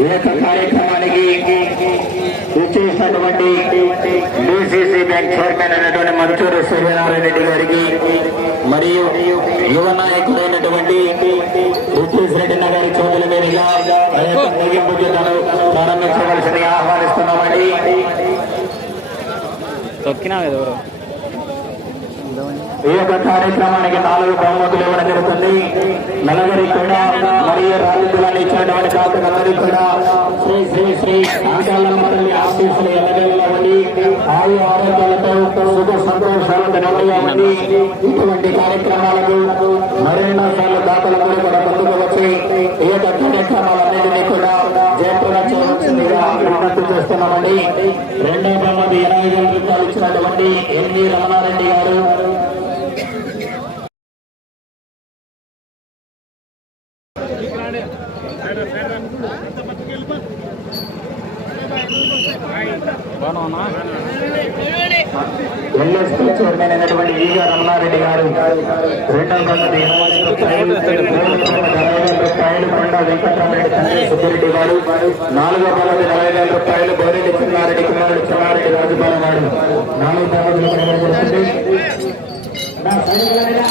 ఈ యొక్క కార్యక్రమానికి ఇచ్చేసినటువంటి డిసిసి బ్యాంక్ చైర్మన్ అయినటువంటి మంచూరు సూర్యనారాయణ రెడ్డి గారికి మరియు యువ నాయకుడైనటువంటి రితీష్ రెడ్డి గారి చోదల మీదుగా ముగింపు గీతను ప్రారంభించవలసిందిగా ఆహ్వానిస్తున్నామండి. తొక్కినా ఎవరు? ఈ యొక్క కార్యక్రమానికి నాలుగు బహుమతులు ఇవ్వడం జరుగుతుంది. నలుగురి కూడా మరియు రాజులను ఇచ్చినటువంటి కాకులందరికీ కూడా శ్రీ శ్రీ శ్రీ ఆకాలమ్మ తల్లి ఆశీస్సులు ఎల్లవేళలా ఉండి ఆయు ఆరోగ్యాలతో సుఖ సంతోషాలతో నిండుగా ఉండి ఇటువంటి కార్యక్రమాలకు మరెన్నో సార్లు దాతలందరూ కూడా ముందుకు వచ్చి ఈ యొక్క కార్యక్రమాలన్నింటినీ కూడా జయప్రదం చేయవలసిందిగా విజ్ఞప్తి చేస్తున్నామండి. రెండో బహుమతి ఇరవై వేల రూపాయలు ఇచ్చినటువంటి ఎన్వి రమణారెడ్డి గారు బాగున్నా ఎల్ఎస్పీ చైర్మన్ అయినటువంటి ఈగా రమణారెడ్డి గారు రెండో బహుమతి ఇరవై వేల రూపాయలు మూడో బహుమతి అరవై వేల రూపాయలు కొండ వెంకటరామరెడ్డి తండ్రి సుబ్బిరెడ్డి గారు నాలుగో బహుమతి నలభై వేల రూపాయలు బోరెడ్డి చిన్నారెడ్డి కుమారుడు చిన్నారెడ్డి రాజుపాల గారు నాలుగు బహుమతులు ఇవ్వడం జరుగుతుంది నా సైనికులారా,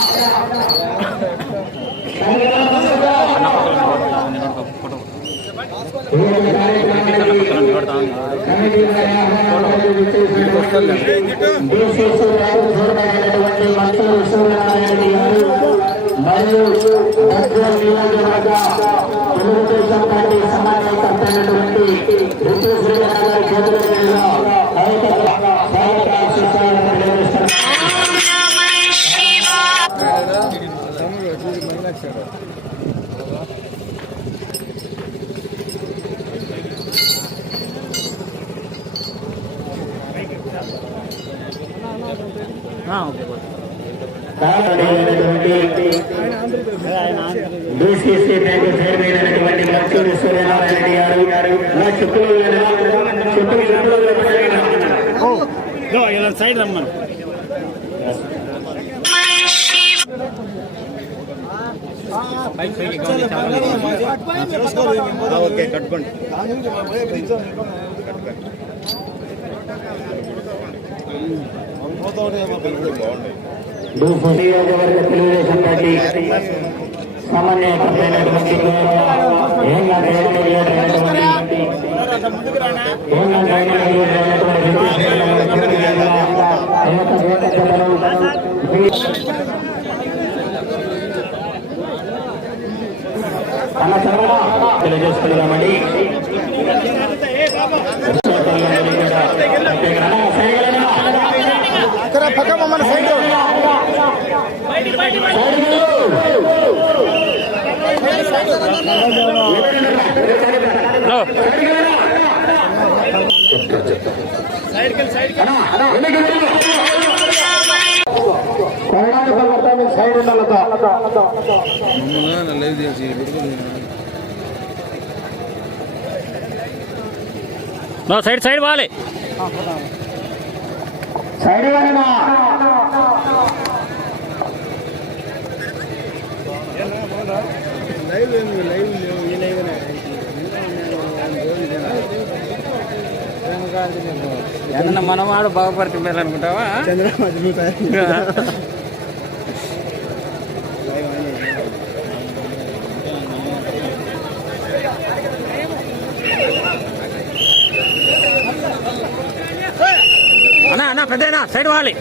ఈ యొక్క కార్యక్రమానికి కమిటీ వారి ఆహ్వానాలకు విచ్చేసినటువంటి డిసిసి బ్యాంకు చైర్మన్ అయినటువంటి మంత్రులు సూర్యనారాయణ గారు మరియు దర్శన నియోజకవర్గ తెలుగుదేశం పార్టీ సమన్వయకర్త అయినటువంటి రితీష్ రెడ్డి గారి చేతుల మీదుగా స్వాగత స్వాగత ఆశీస్సులను తెలియజేస్తున్నారు. ఓకే డిసిసి బ్యాంకు చైర్మన్ అయినటువంటి మచ్చూరి సూర్యనారాయణ రెడ్డి గారు నా చుట్టూ చుట్టూ చుట్టూ సైడ్ రమ్మను ఓకే కట్టుకోండి నియోజకవర్గ తెలుగుదేశం పార్టీ వేదికలను అన్న చదవడా తెలియజేస్తున్నామండి పక్క మమ్మల్ని సైడ్ సైడ్ సైడ్ సైడ్ వాలి సైడ్ లైవ్ ఏమి లైవ్ లేవు ఈ లైవ్ ఏమన్నా మనవాడు బాగుపడుతుండాలి అనుకుంటావా చంద్రబాబు అన్నా అన్నా పెద్దనా సైడ్ వాలి.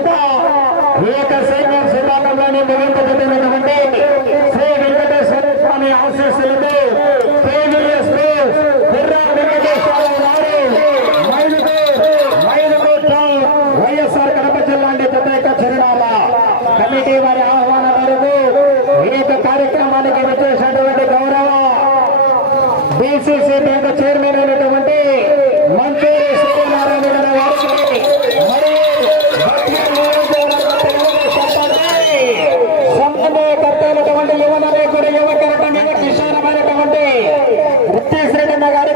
ముగింపు జత ఏక సైన్యం శిలాకంలోని ముగింపబడినటువంటి శ్రీ వెంకటేశ్వర స్వామి ఆశీస్సులతో కేవీఎస్ కుర్రా వెంకటేశ్వర గారు మైలుకు మైలుకు వైఎస్ఆర్ కడప జిల్లా అంటే జత యొక్క చిరునామా కమిటీ వారి ఆహ్వానం మేరకు ఈ యొక్క కార్యక్రమానికి వచ్చేసినటువంటి గౌరవ బీసీసీ బ్యాంకు చైర్మన్ అయినటువంటి ఉన్నటువంటి యువ నాయకుడు యువ కెరటం యువ కిషోరమైనటువంటి రితేష్ రెడ్డి అన్న గారు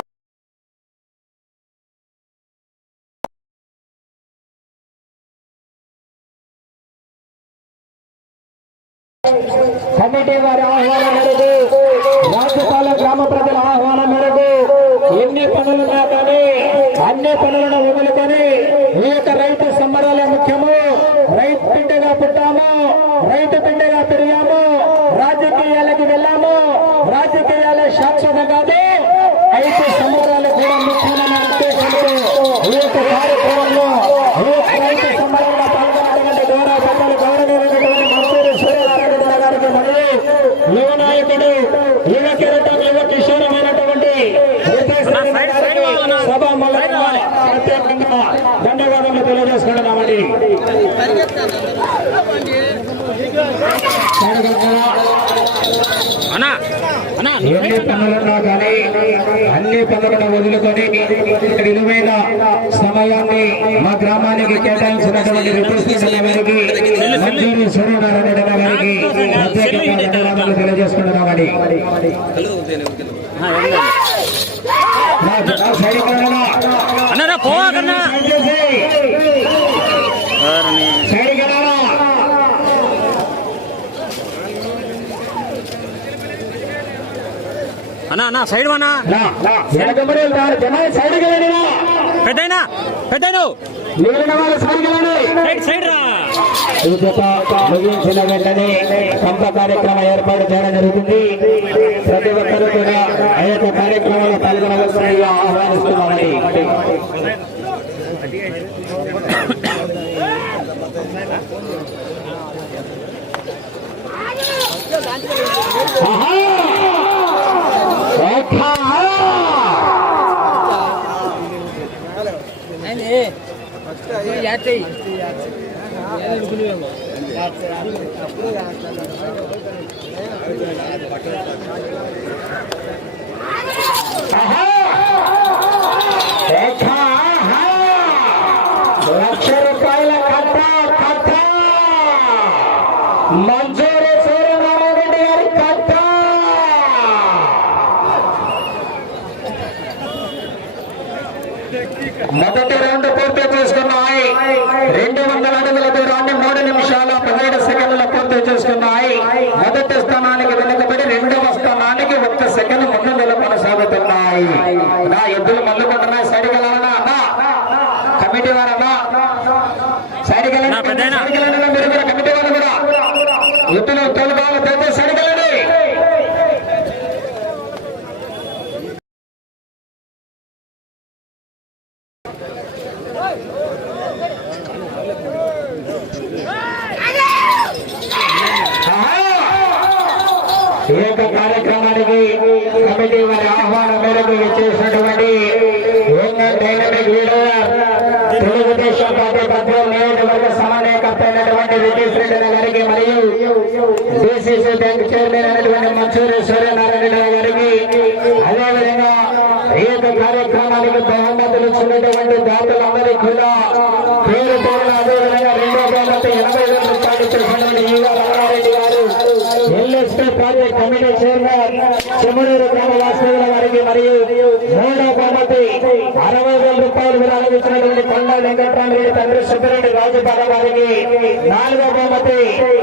కమిటీ వారి ఆహ్వానం మేరకు రాజ్యపాల గ్రామ ప్రజల ఆహ్వానం మేరకు ఎన్ని పనులున్నా కానీ అన్ని పనులను వదులుకొని ఈ యొక్క రైతు సంబరాలే ముఖ్యము రైతు బిడ్డగా పుట్టాము రైతు బిడ్డగా పెరిగాము రాజకీయాలకు వెళ్ళాము రాజకీయాలే శాశ్వతం కాదు రైతు సంబరాలు కూడా ముఖ్యమైన ఉద్దేశంతో ఈ యొక్క కార్యక్రమంలో ఈ యొక్క రైతు సంబరంలో పాల్గొన్నటువంటి గౌరవ పెద్దలు గౌరవమైనటువంటి మంత్రి సూర్యనారాయణ గారికి మరియు యువ నాయకుడు యువ కిరీటం యువ కిషోరమైనటువంటి రితేష్ రెడ్డి గారికి సభా మూలకంగా ప్రత్యేకంగా ధన్యవాదాలు తెలియజేసుకుంటున్నామండి అన్నా అన్నా ఎన్ని పనులున్నా కానీ అన్ని పనులను వదులుకొని విలువైన సమయాన్ని మా గ్రామానికి కేటాయించినటువంటి రిప్రజెంటేటివ్ గారికి మంజూరి సూర్యనారాయణ గారికి ప్రత్యేకంగా ధన్యవాదాలు తెలియజేసుకుంటున్నామండి ఆ, ఏం కాదు. నా- నా సైడ్ కన్నా అన్నా. సైడ్ అన్నా సైడ్. పెద్దయినా పెద్దయినా మిగిలిన వాళ్ళు సైడ్ వెళ్ళండి సైడ్ సైడ్ రా ఈ జత ముగించిన వెంటనే పంప కార్యక్రమం ఏర్పాటు చేయడం జరుగుతుంది ప్రతి ఒక్కరూ కూడా ఆ యొక్క కార్యక్రమంలో పాల్గొనవలసిందిగా ఆహ్వానిస్తున్నామని ఆహా! ఆహా! ఏఖా! ఆహా! లక్ష రూపాయల కట్ట కట్ట మంజూరు సూర్యనారాయణ రెడ్డి గారి కట్ట మొదటి రౌండ్ పూర్తి రెండు వందల అడుగుల దూరాన్ని మూడు నిమిషాల పదిహేడు సెకండ్ల పూర్తి చేసుకున్నాయి. మొదటి స్థానానికి వెనుకబడి రెండవ స్థానానికి ఒక్క సెకండ్ ముందులో కొనసాగుతున్నాయి. నా ఎద్దులు మల్లుకుంటున్నాయి. వెళ్ళాలన్నా అన్నా? కమిటీ వారన్నా? సైడ్కి నా పెద్దయినా. వెళ్ళండి సైడ్కి వెళ్ళండి మీరు కూడా కమిటీ వారు కూడా. ఎద్దులు తోలుకోవాలి పెద్ద సైడ్కి వెళ్ళండి ఈ యొక్క కార్యక్రమానికి కమిటీ వారి ఆహ్వానం మేరకు ఇచ్చేసినటువంటి union dynamic leader Telugu Desam party పద్మూడు నియోజకవర్గ సమన్వయకర్త అయినటువంటి రితీష్ రెడ్డి గారికి మరియు డిసిసి బ్యాంక్ చైర్మన్ అయినటువంటి మంచూరి సూర్యనారాయణ గారికి అదేవిధంగా ఈ యొక్క కార్యక్రమానికి బహుమతులు ఇచ్చినటువంటి దాతలందరికీ కూడా పేరు పేరున అదేవిధంగా రెండో బహుమతి ఎనభై వేల రూపాయలు చేసినటువంటి ఈగా రంగారెడ్డి గారు LSP project committee chairman Chemaduru గ్రామ వాస్తవుల వారికి మరియు మూడో బహుమతి అరవై వేల రూపాయలు విరాళం ఇచ్చినటువంటి కొండ వెంకట్రామరెడ్డి తండ్రి సుబ్బిరెడ్డి రాజుపాల వారికి నాలుగో బహుమతి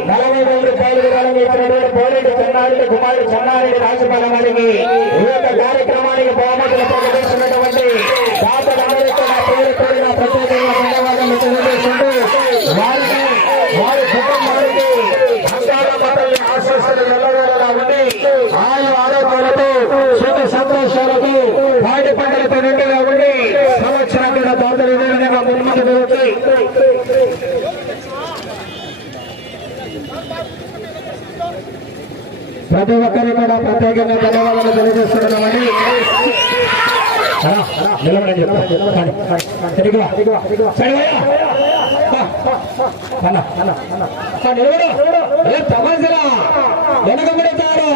నలభై వేల రూపాయలు విరాళం ఇచ్చినటువంటి పోరెడ్డి చెన్నారెడ్డి కుమారుడు చెన్నారెడ్డి రాజుపాల వారికి ఈ యొక్క కార్యక్రమానికి బహుమతులు ప్రకటిస్తున్నటువంటి దాతల నా పేరు పేరున ప్రత్యేకంగా ధన్యవాదాలు తెలియజేస్తుంటూ వారికి వారి కుటుంబానికి అందాల మతల్ని ఆశీస్సులు ఎల్లవేళలా ఉండి ఆయు ఆరోగ్యాలతో సుఖ సంతోషాలతో పాడి పంటలతో నిండుగా ఉండి సంవత్సరం కూడా దాతలు ఇదే విధంగా ముందుకు జరుగుతాయి ప్రతి ఒక్కరికి కూడా ప్రత్యేకంగా ధన్యవాదాలు తెలియజేస్తున్నామండి. అలా, అలా, నిలబడండి నిలబడండి. సరిగ్గా, సరిగ్గా. సరిగ్గా. ఆ, అన్న, అన్న, అన్న. ఆ, నిలబడు. ఏ తమాషరా వెనకబడతాడు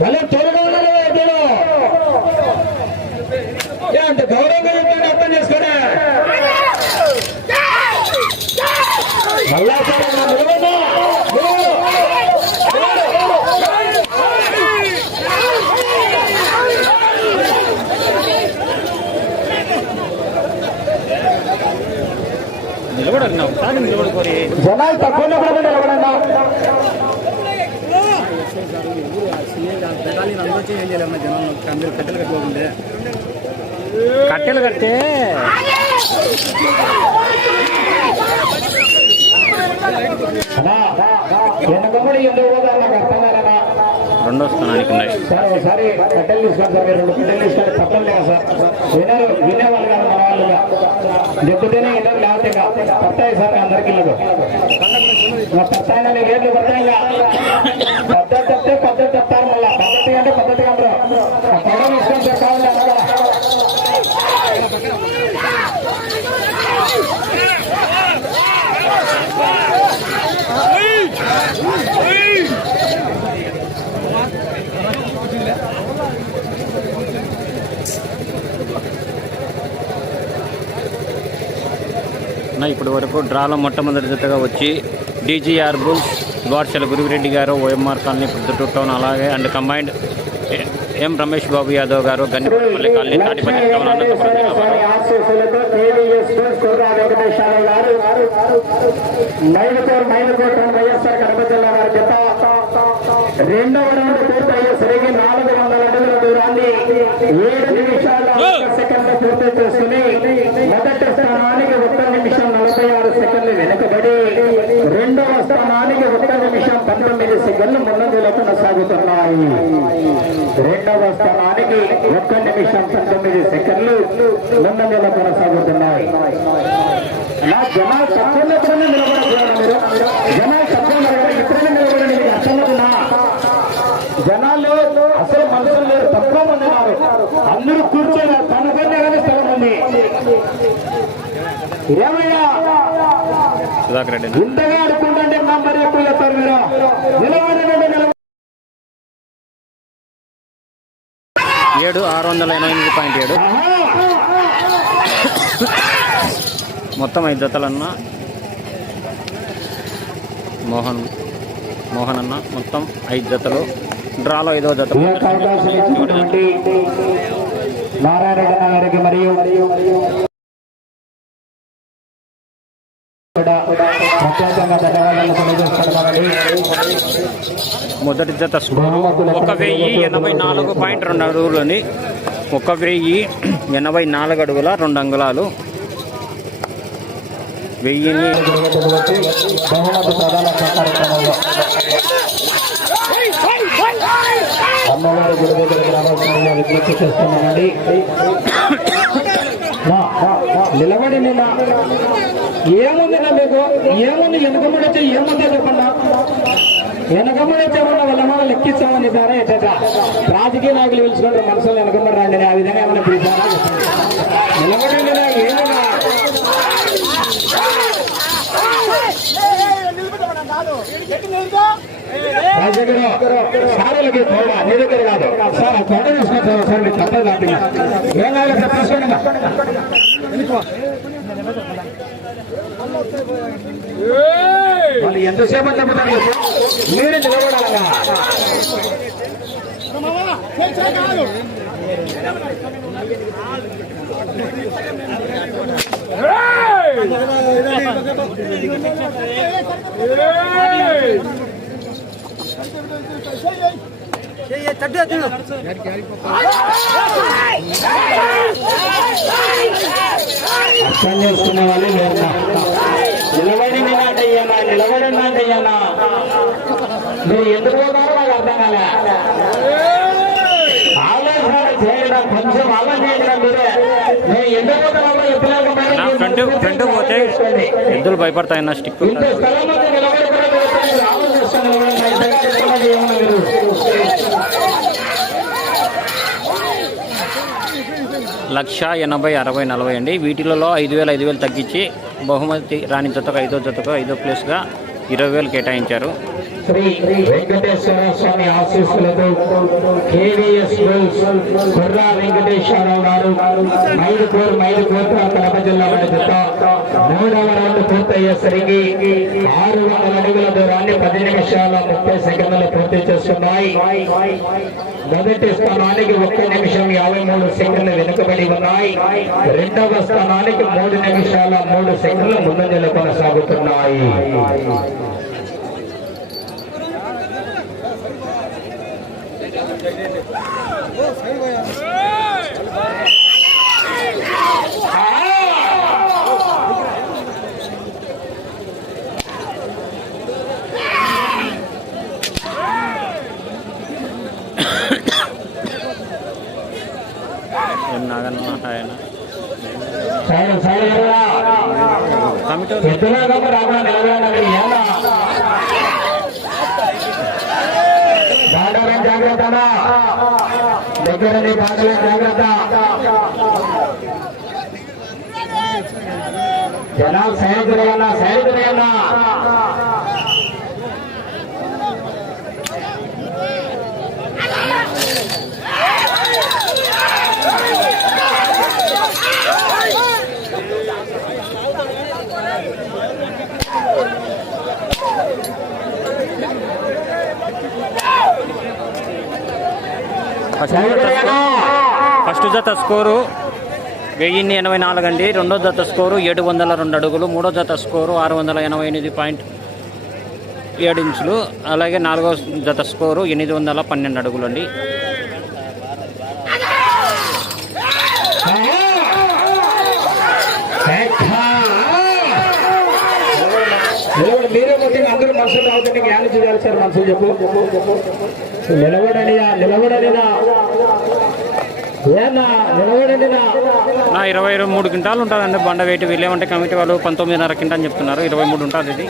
వాళ్ళ త్వరగా ఉన్నారు ఇద్దరు ఏ అంత గౌరవంగా చెప్పండి అర్థం చేసుకోండి మళ్ళా సరే, నిలబడు. నిలబడు. జనాలు తక్కువ ఉన్నప్పుడు నిలబడండి బెటాలియన్ అందరూ వచ్చి ఏం చేయలేము జనాలు అందరూ కట్టెలు కట్టుకోకుండా కట్టెలు కడితే ఎందుకు పోతారు నాకు అర్థం కాలేదా రెండో స్థానానికి ఉన్నాయి. సార్ ఒకసారి కట్టెలు తీసుకోండి సార్ మీరు రెండు కట్టెలు తీసుకొని తప్పదు లేదా సార్. వినరు వినేవాళ్ళు చెప్తేనే వినరు లేకపోతే ఇంకా పట్టాయి సార్ అందరికి ఇల్లు. రేట్లు మీకు పద్ధతి చెప్తే పద్ధతి చెప్తారు మళ్ళా. పద్ధతి అంటే పద్ధతి అందరూ ఆ పడవ తీసుకొని సార్ కావాలి అనగా ఇప్పటి వరకు డ్రాలో మొట్టమొదటి జతగా వచ్చి డీజీఆర్ బుల్స్ ద్వార్చల గురువిరెడ్డి గారు ఓఎంఆర్ కాలనీ ప్రొద్దుటూరు టౌన్ అలాగే and combined M Ramesh Babu Yadav గారు గన్నిపల్లి కాలనీ తాటిపల్లి టౌన్ అనంతపురం జిల్లా రెండవ రౌండ్ పూర్తయ్యేసరికి నాలుగు వందల అడుగుల దూరాన్ని ఏడు నిమిషాల సెకండ్ పూర్తి చేసుకుని మొదటి స్థానానికి ఒక్క నిమిషం నలభై ఆరు సెకండ్లు వెనుకబడి రెండవ స్థానానికి ఒక్క నిమిషం పంతొమ్మిది ముందంజలో కొనసాగుతున్నాయి రెండవ స్థానానికి ఒక్క నిమిషం పంతొమ్మిది సెకండ్లు ముందంజలో కొనసాగుతున్నాయి. తక్కువ నిలబడకూడదు మీరు. జనాలు తక్కువ నిలబడండి. మీకు అసలు మనుషులు లేరు. తక్కువ మంది ఉన్నారు. అందరూ తనకన్నా కానీ స్థలం ఉంది. ఏమయ్యా ఆడుకుంటుంటే నంబర్ ఎక్కువ చెప్తారు మీరు. నిలబడి ఏడు ఆరు వందల ఎనభై ఎనిమిది పాయింట్ ఏడు. మొత్తం ఐదు జతలన్న. మోహన్ మోహన్ అన్న మొత్తం ఐదు జతలు. డ్రాలో ఐదో జత నారాయణ గారికి మరియు కూడా ప్రత్యేకంగా ధన్యవాదాలు తెలియజేస్తున్నానండి మొదటి జత ఒక వెయ్యి ఎనభై నాలుగు పాయింట్ రెండు అడుగులని ఒక వెయ్యి ఎనభై నాలుగు అడుగుల రెండు అంగుళాలు. వెయ్యిని వచ్చి బహుమతి ప్రధాన కార్యక్రమంలో అమ్మవారి గుడి దగ్గర విజ్ఞప్తి నా, నిలబడి నిన్న. ఏముంది నా మీకు? ఏముంది? వెనకముడి ఏముంది చెప్పండి. వెనకముడి ఉన్న వాళ్ళ మనం లెక్కించామని సారా ఎట్ట రాజకీయ నాయకులు పిలుచుకుంటారు మనసులో వెనకమ్మడి రండి ఆ విధంగా ఏమైనా పిలిచారా నిలబడి నిన్న ఏమన్నా రాజగిరి సారులకి తోడ నీ దగ్గర కాదు. సార్ ఆ తోట తీసుకుంటారు సార్ మీకు తప్పదు కావాలి సార్ తీసుకోండి వాళ్ళు ఎంతసేపు చెప్తారు మీరు నిలబడాలగా అర్థం చేసుకునే వాళ్ళు లేరు నిలబడి నిలాంటయ్యానా నిలబడి నాటయ్యానా మీరు ఎందుకు పోతారో నాకు అర్థం కాలే. ఆలోచన చేయడం కొంచెం ఆలోచించడం మీరే. నేను ఎందుకు పోతానో చెప్పలేకపోయినా ఫ్రంట్ ఫ్రంట్ పోతే ఎద్దులు భయపడతాయన్న స్టిక్ ఆలోచిస్తాను నిలబడి నా ఇంతగా చెప్పండి ఏమన్నా మీరు లక్ష ఎనభై అరవై నలభై అండి. వీటిలలో ఐదు వేలు ఐదు వేలు తగ్గించి బహుమతి రాణి జతకు ఐదో జతకు ఐదో ప్లేస్గా ఇరవై వేలు కేటాయించారు. శ్రీ వెంకటేశ్వర స్వామి ఆశీస్సులతో కేవీఎస్ కుర్రా వెంకటేశ్వరరావు గారు మైదుకూరు మైదుకూరు కడప జిల్లా వారి జత మూడవ రౌండ్ పూర్తయ్యేసరికి ఆరు వందల అడుగుల దూరాన్ని పది నిమిషాల ముప్పై సెకండ్లు పూర్తి చేస్తున్నాయి. మొదటి స్థానానికి ఒక్క నిమిషం యాభై మూడు సెకండ్లు వెనుకబడి ఉన్నాయి. రెండవ స్థానానికి మూడు నిమిషాల మూడు సెకండ్లు ముందంజలు కొనసాగుతున్నాయి. సైడ్ సైడ్ ఎర్రా. కమిటీ ఎత్తులో గొప్ప రాకుండా నిలబడండి ఏమా బాడరం జాగ్రత్త దగ్గరని బాడలం జాగ్రత్త జనాలు సైడ్ తిరగన్నా ఫస్ట్ జత ఫస్ట్ జత స్కోరు వెయ్యిన్ని ఎనభై నాలుగు అండి. రెండో జత స్కోరు ఏడు వందల రెండు అడుగులు. మూడో జత స్కోరు ఆరు వందల ఎనభై ఎనిమిది పాయింట్ ఏడు ఇంచులు. అలాగే నాలుగో జత స్కోరు ఎనిమిది వందల పన్నెండు అడుగులు అండి నిలబడి మీరే కొట్టిన అందరూ మనుషులు రావుతుంది సార్ మనుషులు చెప్పు. నిలబడనియా నిలబడనినా నా ఇరవై మూడు క్వింటాలు ఉంటుందండి బండ వెయిట్ వీళ్ళేమంటే కమిటీ వాళ్ళు పంతొమ్మిదిన్నర క్వింటాల్ చెప్తున్నారు. ఇరవై మూడు ఉంటుంది ఇది.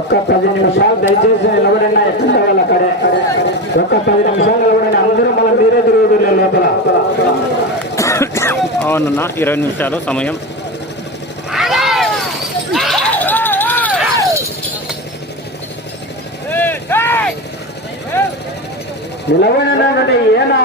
ఒక్క పది నిమిషాలు దయచేసి నిలబడినా ఎక్కడ వాళ్ళ అక్కడే? ఒక్క పది నిమిషాలు నిలబడిన అందరూ మళ్ళీ మీరే తిరుగుతున్నారు లోపల. అవునన్నా ఇరవై నిమిషాలు సమయం. నిలబడినా అంటే ఏనా?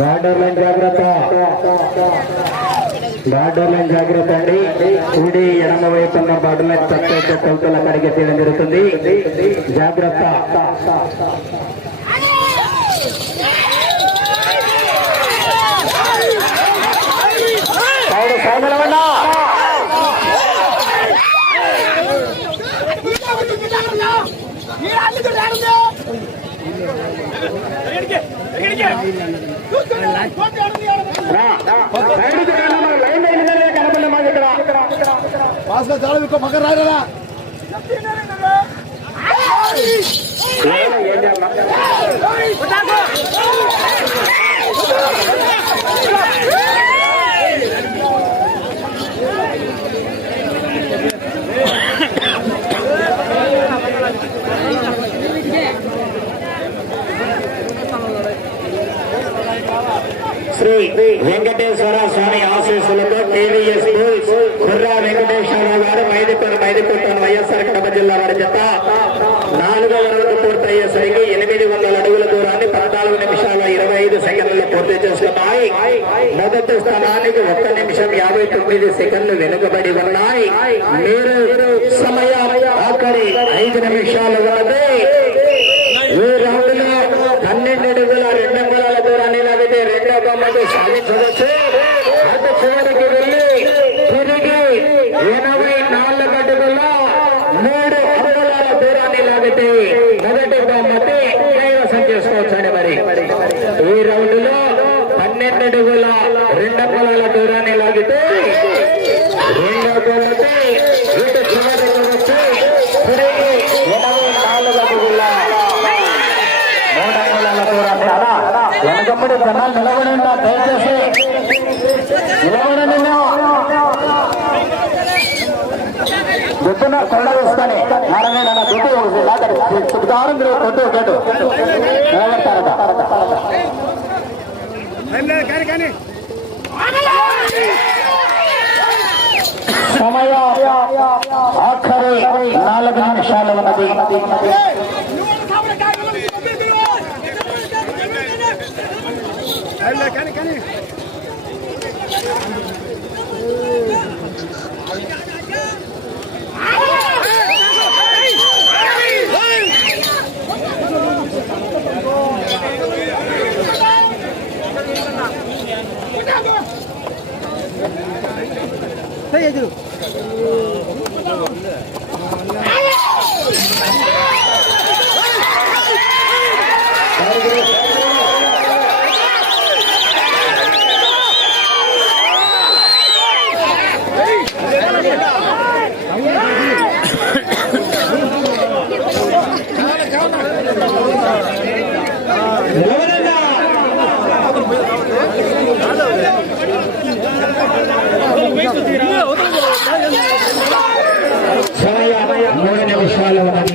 బార్డర్ లైన్ జాగ్రత్త. బార్డర్ లైన్ జాగ్రత్త అండి. కుడి ఎడమ వైపు ఉన్న బార్డర్ లైన్ తక్కువ కొలతలు అక్కడికి తీయడం జరుగుతుంది. జాగ్రత్త. సైడ్ సైడ్ నిలబడినా. రా, రా. సైడ్ తిరగాలి, మన శ్రీ వెంకటేశ్వర స్వామి ఆశీస్సులతో కేవీఎస్ కుర్రా వెంకటేశ్వరరావు గారు మైదుపూర్ మైదుకుంటాను వైఎస్ఆర్ కడప జిల్లా వారి చేత నాలుగవ రౌండ్ పూర్తయ్యేసరికి ఎనిమిది వందల అడుగుల దూరాన్ని పద్నాలుగు నిమిషాల ఇరవై ఐదు సెకండ్లలో పూర్తి చేసుకున్నాయి. మొదటి స్థానానికి ఒక్క నిమిషం యాభై తొమ్మిది సెకండ్లు వెనుకబడి ఉన్నాయి. మీరు సమయం ఆఖరి ఐదు నిమిషాలు ఉన్నది ఈ రౌండ్లో పన్నెండు అడుగుల రెండు అంగుళాల దూరాన్ని లాగితే రెండో బొమ్మకు సాధించవచ్చు అటు చివరికి వెళ్ళి తిరిగి ఎనభై నాలుగు అడుగుల మూడు అంగుళాల దూరాన్ని లాగితే మొదటి బొమ్మకి కైవసం చేసుకోవచ్చండి మరి ఈ రౌండ్లో పన్నెండు అడుగుల రెండు అంగుళాల దూరాన్ని లాగితే రెండో బొమ్మకి ఇటు చివరికి వచ్చి తిరిగి ఎనభై నాలుగు అడుగుల మూడు అంగుళాల దూరాన్ని జనాలు నిలబడండి దయచేసి నిలబడండి మేము. దుద్దున కొండ వేసుకొని నారాయణ దుట్టు లాగడు. చుట్టుదారం మీరు కొట్టు కొట్టు. నిలబడతారట. సమయ ఆఖరి నాలుగు నిమిషాలు ఉన్నది. కానీ కానీ సమయం మూడు నిమిషాలు ఉన్నది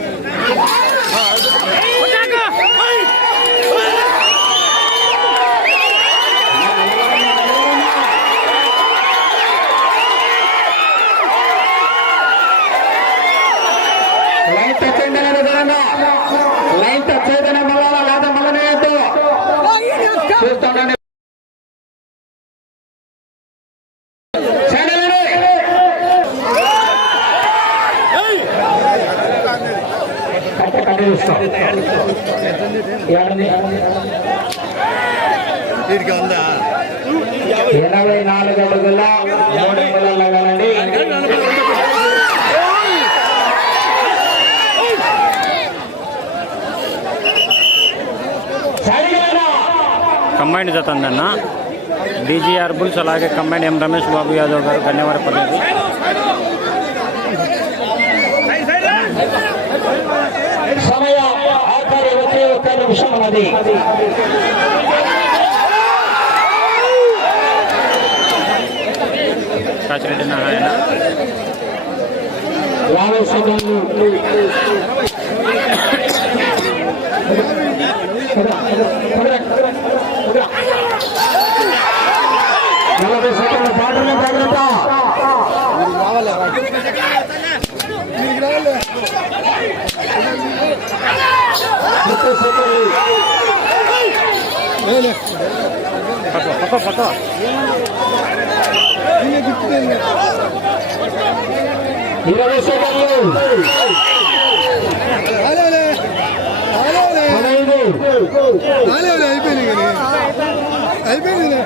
లైన్ టచ్ అయిందనే విధంగా లైన్ టచ్ అయితేనే మళ్ళా లేదా మళ్ళీ చూస్తుండండి సరేనండి. కట్ట కట్ట చూస్తాం. ఏడండి? వీడికి ఉందా ఎనభై నాలుగు అడుగుల మూడు మూలల వెళ్ళండి సరిగ్గా కంబైండ్ జత ఉందన్న డీజీఆర్ బుల్స్ అలాగే కంబైండ్ ఎం రమేష్ బాబు యాదవ్ గారు గన్యవర పద్ధతి సమయం ఆఖరి ఒకే ఒక్క నిమిషం ఉన్నది కాచిరెడ్డి నారాయణ యాభై సెకండ్లు నలభై సెకండ్ల పాటలు జాగ్రత్త. ఇరవై సెకండ్లు. అయిపోయింది కానీ అయిపోయింది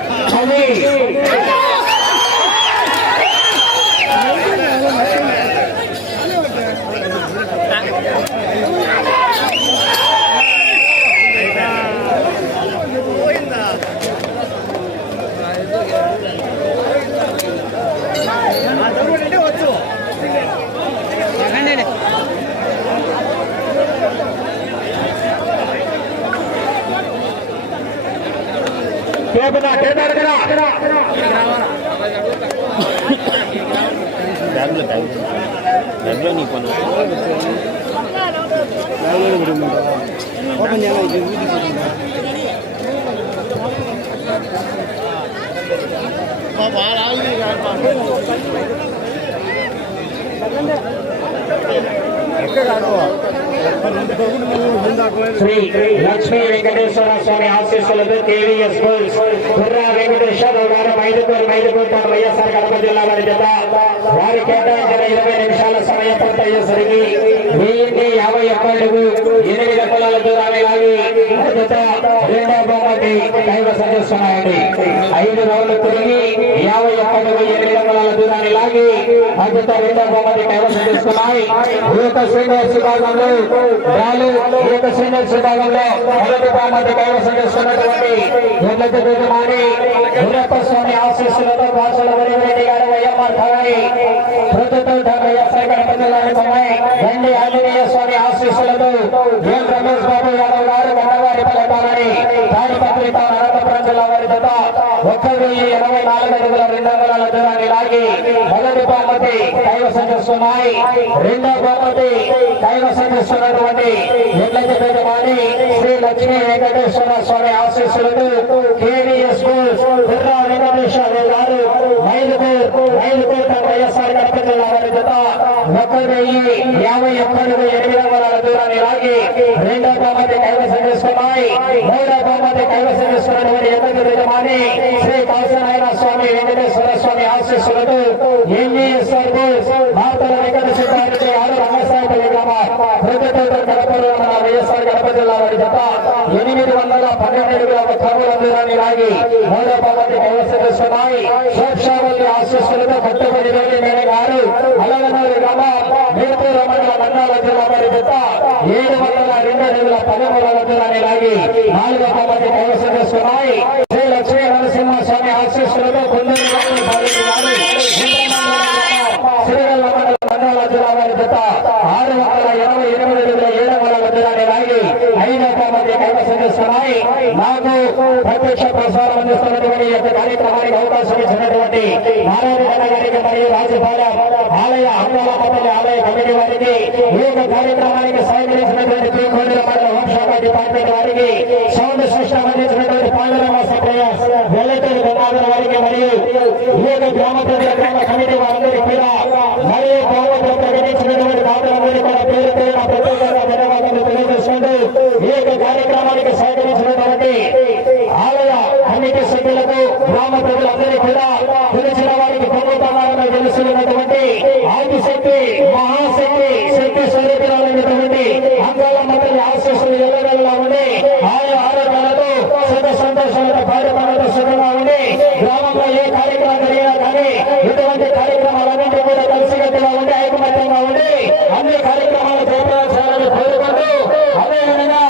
వెంకటేశ్వర స్వామి ఆశీస్సులతో కేవీఎస్ గుర్రా వెంకటేశ్వరరావు గారు మైదుకూరు మైదుకూరు తన వైఎస్ఆర్ కడప జిల్లా వారి జత. వారి కేటాయించిన ఇరవై నిమిషాల సమయం పూర్తయ్యేసరికి వెయ్యి యాభై ఒక్క అడుగు ఎనిమిది కులాల దూరాన్ని లాగి జత రెండో బొమ్మకి కైవసం చేస్తున్నాయండి ఐదు రౌండ్లు తిరిగి యాభై ఒక్క అడుగు ఎనిమిది కులాల దూరాన్ని లాగి అద్భుత రెండో బహుమతి కైవసం చేసుకున్నాయి ఈ యొక్క సీనియర్స్ విభాగంలో డ్రాలు ఈ యొక్క సీనియర్స్ విభాగంలో మొదటి కైవసం చేసుకున్నటువంటి ఎడ్లతో గురప్ప స్వామి ఆశీస్సులతో భాషల వరిరెడ్డి గారు వైఎంఆర్ ఖాయి ప్రస్తుతం ఢాకా ఎస్ఐ బొమ్మాయి రండి ఆంజనేయ స్వామి ఆశీస్సులతో ఎం రమేష్ బాబు యాదవ్ గారు గన్నవారి పలకాలని తాడిపత్రి తాను జిల్లా వారి జత ఒక్క వెయ్యి ఇరవై నాలుగు అడుగుల రెండు వందల దూరాన్ని లాగి మొదటి బహుమతి కైవసం చేస్తున్నాయి రెండో బహుమతి కైవసం చేస్తున్నటువంటి ఎడ్లకి యజమాని శ్రీ లక్ష్మీ వెంకటేశ్వర స్వామి ఆశీస్సులకు కేవీఎస్ కుర్రా వెంకటేశ్వర వైఎస్ఆర్ కడప వారి జత ఒక్క వెయ్యి యాభై ఒక్క ఎనిమిది వందల దూరాన్ని లాగి రెండో బహుమతి కైవసం చేసుకున్నాయి. మూడో బహుమతి కైవసం చేసుకున్నటువంటి ఎదురు యజమాని శ్రీ కాశనారాయణ స్వామి వెంకటేశ్వర స్వామి ఆశీస్సులతో ఎంజీఎస్ఆర్ భారతల వెంకట సిద్ధారెడ్డి ఆరు రంగసాయి గ్రామ ప్రభుత్వ కడపలో మన వైఎస్ఆర్ కడప జిల్లా వారి జత ఎనిమిది వందల పన్నెండు అడుగుల కరువుల దూరాన్ని లాగి మూడో బహుమతి కైవసం చేసుకున్నాయి. శోక్షావల్లి ఆశీస్సులతో కొత్తపల్లి వేలి మేడ గారు అలగనూరు గ్రామ మేటూరు మండల మండల జిల్లా వారి జత ఏడు వందల రెండు అడుగుల పదమూడవ దూరాన్ని లాగి నాలుగో బహుమతి ప్రవేశం చేస్తున్నాయి. శ్రీ లక్ష్మీ నరసింహ స్వామి ఆశీస్సులతో కొందరు శ్రీగల్ల మండల మండల జిల్లా వారి జత ఆరు వందల ఇరవై ఎనిమిది అడుగుల ఏడు వందల దూరాన్ని లాగి ఐదో బహుమతి కైవసం చేసుకున్నాయి నాకు ప్రత్యక్ష ప్రసారం అందిస్తున్నటువంటి ఈ యొక్క కార్యక్రమానికి అవకాశం ఇచ్చినటువంటి నారాయణ గారికి మరియు రాజపాలెం ఆలయ అంగాలపల్లి ఆలయ కమిటీ వారికి కార్యక్రమానికి సాయం చేసినటువంటి సహకరించినటువంటి పీకోడల మండల హోంశాఖ డిపార్ట్మెంట్ వారికి సౌండ్ సిస్టమ్ అందించినటువంటి పాండరమ సప్రయాస్ వెల్లటూరు గంగాధర వారికి మరియు ఈ యొక్క గ్రామ ప్రజల కమిటీ వారందరికీ కూడా మరియు బహుమతులు ప్రకటించినటువంటి దాతలందరికీ కూడా పేరు పేరున ప్రత్యేకంగా ధన్యవాదాలు తెలియజేసుకుంటూ ఈ యొక్క కార్యక్రమానికి సహకరించినటువంటి ఆలయ కమిటీ సభ్యులకు గ్రామ ప్రజలందరికీ కూడా తెలిసిన వారికి పొందుతున్నారని తెలుసుకున్నటువంటి ఆదిశక్తి మహాశక్తి శక్తి స్వరూపురాలైనటువంటి అంగాల మంత్రి ఆశీస్సులు ఎల్లవేళలా ఉండి ఆయా ఆరోగ్యాలతో సుఖ సంతోషాలతో పాడుపడతో సుఖంగా ఉండి గ్రామంలో ఏ కార్యక్రమం జరిగినా కానీ ఇటువంటి కార్యక్రమాలన్నింటి కూడా కలిసికట్టుగా ఉండి ఐకమత్యంగా ఉండి అన్ని కార్యక్రమాలు జయప్రదం చేయాలని కోరుకుంటూ అదేవిధంగా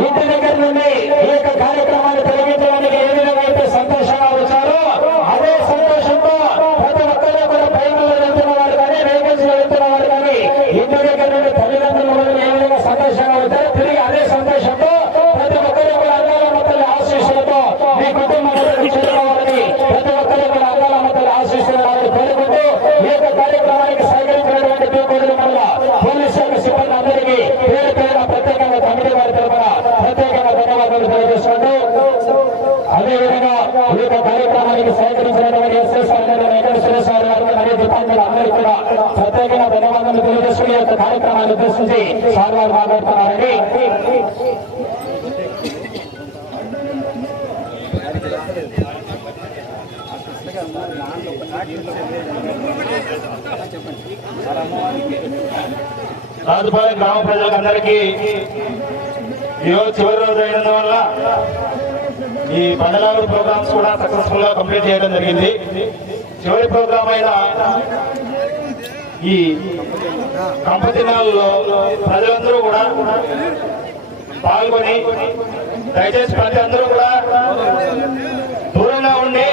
ఇంటి దగ్గర నుండి ఈ యొక్క కార్యక్రమాన్ని తొలగించడానికి ఏ విధంగా అయితే సంతోషంగా వచ్చారో అదే సంతోషంతో ప్రతి ఒక్కరూ కూడా బైకుల్లో వెళ్తున్న వారు కానీ వెహికల్స్లో వెళ్తున్న వారు కానీ ఇంటి దగ్గర నుండి తల్లిదండ్రుల వల్ల ఏ విధంగా సంతోషంగా వచ్చారో తిరిగి అదే సంతోషంతో ప్రతి ఒక్కరూ కూడా అంగాల మొత్తం ఆశీస్సులతో మీ కుటుంబాలను చేరుకోవాలని ప్రతి ఒక్కరూ కూడా అంగాల మొత్తం ఆశీస్సులు రావాలని కోరుకుంటూ ఈ యొక్క కార్యక్రమానికి సహకరించినటువంటి పీకోడుల వల్ల పోలీస్ శాఖ సిబ్బంది అందరికీ పేరు పేరున ప్రత్యేకంగా కమిటీ వారి తరఫున ప్రత్యేకంగా ధన్యవాదాలు తెలియజేసుకుంటూ అదేవిధంగా ఈ యొక్క కార్యక్రమానికి సహకరించినటువంటి ఎస్ఐ సార్ గారు వెంకటేశ్వర సార్ గారు మరియు డిపార్ట్మెంట్ కూడా ప్రత్యేకంగా ధన్యవాదాలు తెలియజేసుకుని యొక్క కార్యక్రమాన్ని ఉద్దేశించి సార్ గారు మాట్లాడుతున్నారండి. రాజుపాలెం గ్రామ ప్రజలందరికీ ఈరోజు చివరి రోజు అయినందువల్ల ఈ మండలాలు ప్రోగ్రామ్స్ కూడా సక్సెస్ఫుల్గా కంప్లీట్ చేయడం జరిగింది. చివరి ప్రోగ్రామ్ అయిన ఈ కంపతినాల్లో ప్రజలందరూ కూడా పాల్గొని దయచేసి ప్రతి అందరూ కూడా దూరంగా ఉండి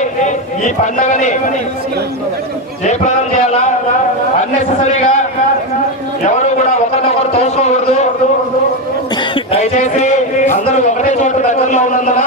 ఈ పండుగని జయప్రదం చేయాలా? అన్నెసరీగా ఎవరు కూడా ఒకరినొకరు తోసుకోకూడదు. దయచేసి అందరూ ఒకటే చోట దగ్గరలో ఉన్నందున